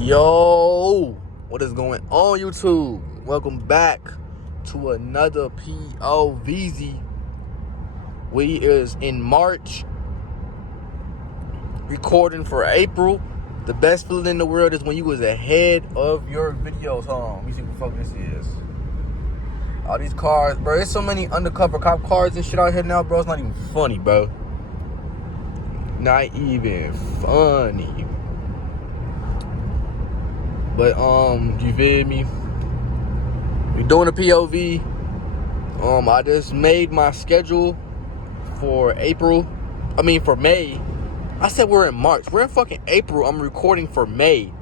Yo, what is going on, YouTube? Welcome back to another POVZ. We is in March, recording for April. The best feeling in the world is when you was ahead of your videos. Hold on, let me see what the fuck this is. All these cars, bro. There's so many undercover cop cars and shit out here now, bro. It's not even funny, bro. Not even funny. But you feel me? We're doing a POV. I just made my schedule for for May. I said we're in March. We're in fucking April. I'm recording for May.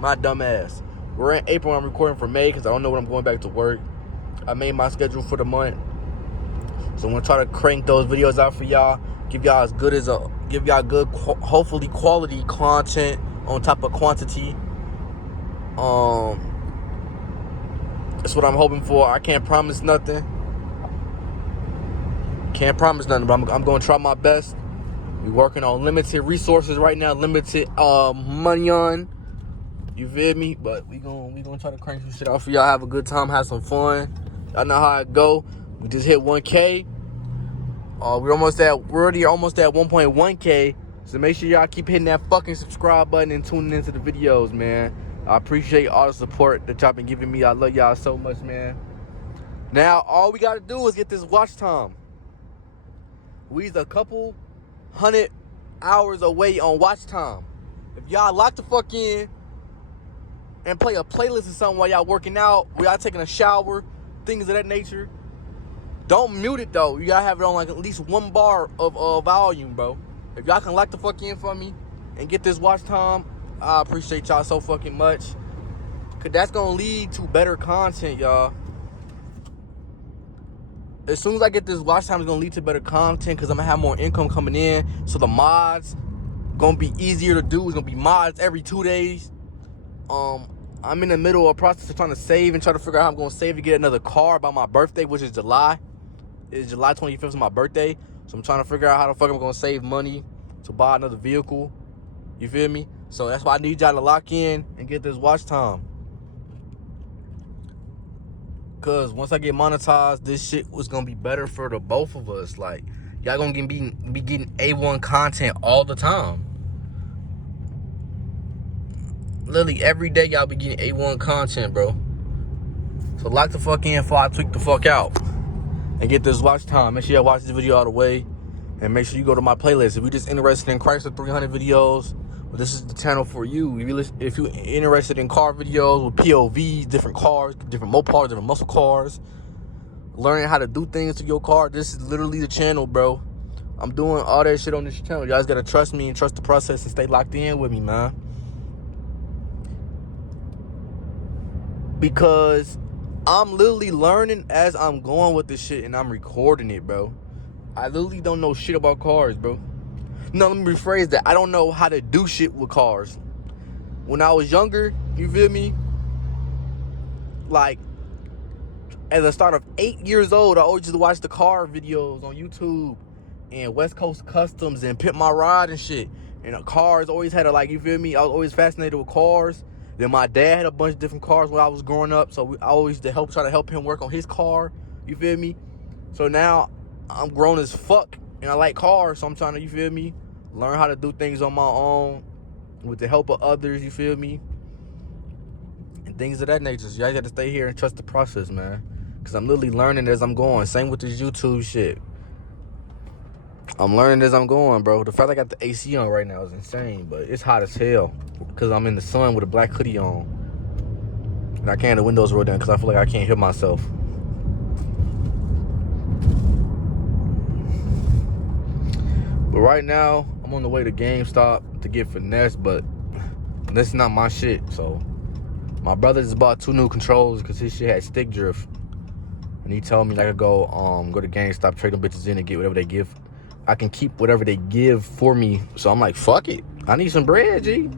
My dumb ass. We're in April. I'm recording for May because I don't know when I'm going back to work. I made my schedule for the month, so I'm gonna try to crank those videos out for y'all. Give y'all good, hopefully quality content on top of quantity. That's what I'm hoping for. I can't promise nothing. But I'm going to try my best. We're working on limited resources right now, limited money on. You feel me? But we gonna try to crank some shit out for y'all. Have a good time, have some fun. Y'all know how it go. We just hit 1K. We're already almost at 1.1K. So make sure y'all keep hitting that fucking subscribe button and tuning into the videos, man. I appreciate all the support that y'all been giving me. I love y'all so much, man. Now, all we got to do is get this watch time. We's a couple 100 hours away on watch time. If y'all lock the fuck in and play a playlist or something while y'all working out, while y'all taking a shower, things of that nature, don't mute it, though. You got to have it on like at least 1 bar of volume, bro. If y'all can lock the fuck in for me and get this watch time, I appreciate y'all so fucking much. Cause that's gonna lead to better content, y'all. As soon as I get this watch time, it's gonna lead to better content because I'm gonna have more income coming in. So the mods gonna be easier to do. It's gonna be mods every 2 days. I'm in the middle of a process of trying to save and try to figure out how I'm gonna save to get another car by my birthday, which is July. It's July 25th is my birthday. So I'm trying to figure out how the fuck I'm gonna save money to buy another vehicle. You feel me? So that's why I need y'all to lock in and get this watch time. Cause once I get monetized, this shit was gonna be better for the both of us. Like, y'all gonna be getting A1 content all the time. Literally every day y'all be getting A1 content, bro. So lock the fuck in before I tweak the fuck out. And get this watch time. Make sure y'all watch this video all the way. And make sure you go to my playlist. If you're just interested in Chrysler 300 videos, well, this is the channel for you. If you're interested in car videos with POVs, different cars, different Mopars, different muscle cars, learning how to do things to your car, this is literally the channel, bro. I'm doing all that shit on this channel. You guys gotta trust me and trust the process and stay locked in with me, man. Because I'm literally learning as I'm going with this shit and I'm recording it, bro. I literally don't know shit about cars, bro. No, let me rephrase that. I don't know how to do shit with cars. When I was younger, you feel me? Like, at the start of 8 years old, I always used to watch the car videos on YouTube and West Coast Customs and Pimp My Ride and shit. And cars always had you feel me? I was always fascinated with cars. Then my dad had a bunch of different cars when I was growing up, so I always try to help him work on his car. You feel me? So now I'm grown as fuck and I like cars, so I'm trying to, you feel me, learn how to do things on my own with the help of others, you feel me, and things of that nature. So y'all got to stay here and trust the process, man, because I'm literally learning as I'm going. Same with this YouTube shit. I'm learning as I'm going, bro. The fact I got the AC on right now is insane, but it's hot as hell because I'm in the sun with a black hoodie on, and I can't have the windows rolled down because I feel like I can't hear myself. But right now, I'm on the way to GameStop to get finesse, but this is not my shit. So my brother just bought 2 new controls because his shit had stick drift, and he told me I could go to GameStop, trade them bitches in, and get whatever they give. I can keep whatever they give for me. So I'm like, fuck it. I need some bread, G.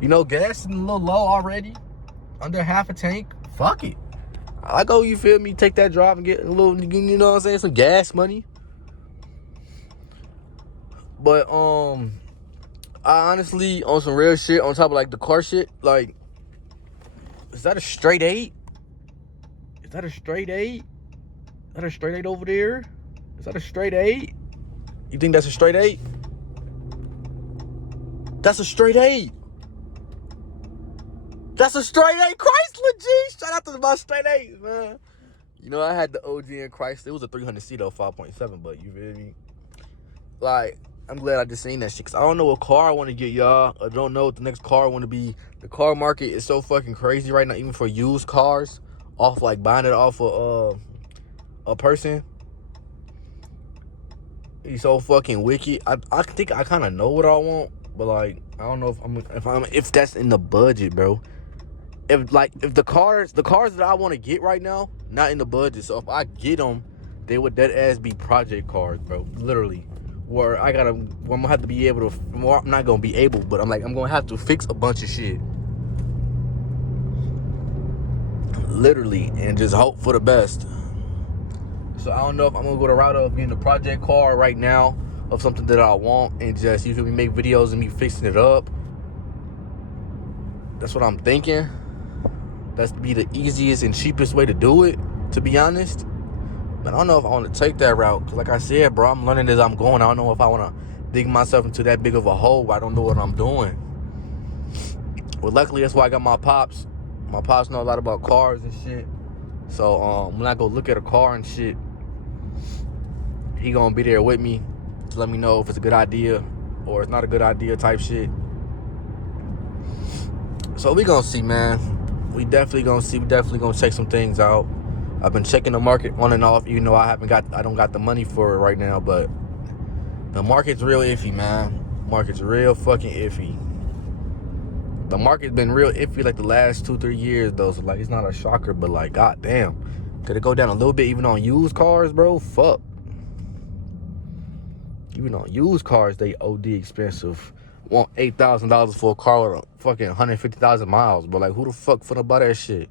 You know, gas is a little low already, under half a tank. Fuck it. I go, you feel me, take that drive and get a little, you know what I'm saying, some gas money. But I honestly, on some real shit, on top of like the car shit, like, is that a straight 8? Is that a straight 8? Is that a straight 8 over there? Is that a straight 8? You think that's a straight 8? That's a straight 8. That's a straight 8 Chrysler, G. Shout out to my straight 8s, man. You know, I had the OG in Chrysler. It was a 300C though, 5.7, but you feel me? Like, I'm glad I just seen that shit, because I don't know what car I want to get, y'all. I don't know what the next car I want to be. The car market is so fucking crazy right now, even for used cars, off like buying it off of a person. He's so fucking wicked. I think I kind of know what I want, but like, I don't know if that's in the budget, bro. If the cars that I want to get right now, not in the budget. So if I get them, they would dead ass be project cars, bro. Literally, where I'm gonna have to be able to. Well, I'm not gonna be able, but I'm gonna have to fix a bunch of shit. Literally, and just hope for the best. So I don't know if I'm gonna go the route of getting a project car right now of something that I want, and just, you feel me, make videos and me fixing it up. That's what I'm thinking. That's be the easiest and cheapest way to do it, to be honest. But I don't know if I want to take that route. Cause like I said, bro, I'm learning as I'm going. I don't know if I want to dig myself into that big of a hole where I don't know what I'm doing. Well, luckily, that's why I got my pops. My pops know a lot about cars and shit. So when I go look at a car and shit, he gonna be there with me to let me know if it's a good idea or it's not a good idea type shit. So we gonna see, man. We definitely gonna see. We definitely gonna check some things out. I've been checking the market on and off, even though I don't got the money for it right now, but the market's real iffy, man. Market's real fucking iffy. The market's been real iffy like the last 2-3 years though, so like it's not a shocker, but like goddamn, could it go down a little bit even on used cars, bro? Fuck. Even on used cars, they OD expensive. Want $8,000 for a car with fucking 150,000 miles, but like who the fuck finna buy that shit?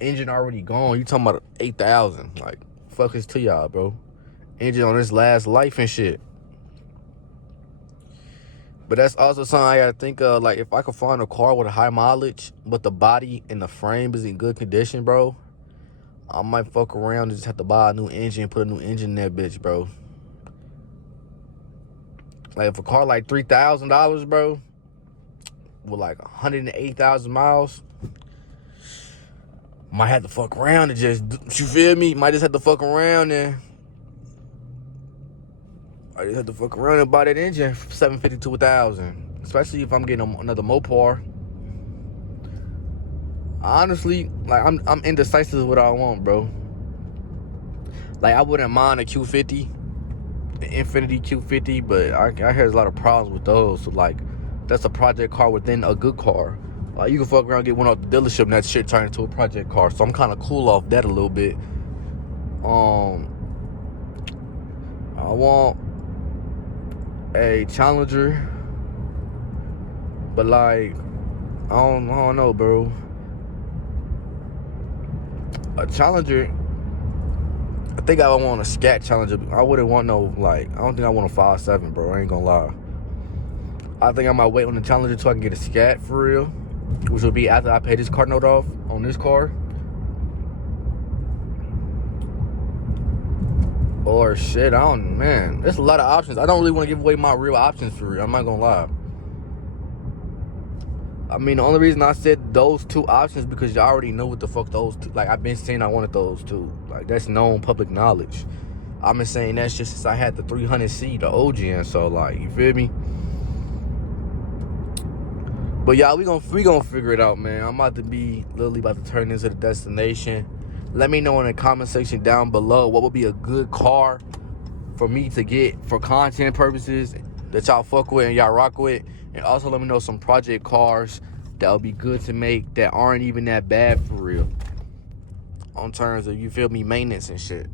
Engine already gone. You talking about 8,000? Like fuck is to y'all, bro. Engine on its last life and shit. But that's also something I gotta think of. Like, if I could find a car with a high mileage, but the body and the frame is in good condition, bro, I might fuck around and just have to buy a new engine, put a new engine in that bitch, bro. Like, if a car like $3,000, bro, with like 108,000 miles, might have to fuck around and just, you feel me? Might just have to fuck around and I just have to fuck around and buy that engine from $750 to $1,000. Especially if I'm getting another Mopar. Honestly, like I'm indecisive with what I want, bro. Like I wouldn't mind a Q50, an Infiniti Q50, but I hear there's a lot of problems with those. So like, that's a project car within a good car. Like you can fuck around and get one off the dealership and that shit turn into a project car. So I'm kind of cool off that a little bit. I want a Challenger, but like I don't know, bro. A Challenger, I think I want a scat Challenger. I wouldn't want no, like, I don't think I want a 5.7, bro. I ain't gonna lie. I think I might wait on the Challenger so I can get a scat for real, which will be after I pay this car note off on this car. Or shit, man, there's a lot of options. I don't really want to give away my real options for real. I'm not gonna lie. I mean, the only reason I said those two options because y'all already know what the fuck those two, like, I've been saying I wanted those two. Like, that's known public knowledge. I've been saying that shit since I had the 300C, the OG, and so, like, you feel me? But y'all, we gonna figure it out, man. I'm literally about to turn into the destination. Let me know in the comment section down below what would be a good car for me to get for content purposes that y'all fuck with and y'all rock with. And also let me know some project cars that would be good to make that aren't even that bad for real. On terms of, you feel me, maintenance and shit.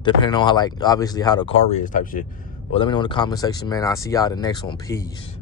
Depending on how, like, obviously how the car is type shit. Well, let me know in the comment section, man. I'll see y'all in the next one. Peace.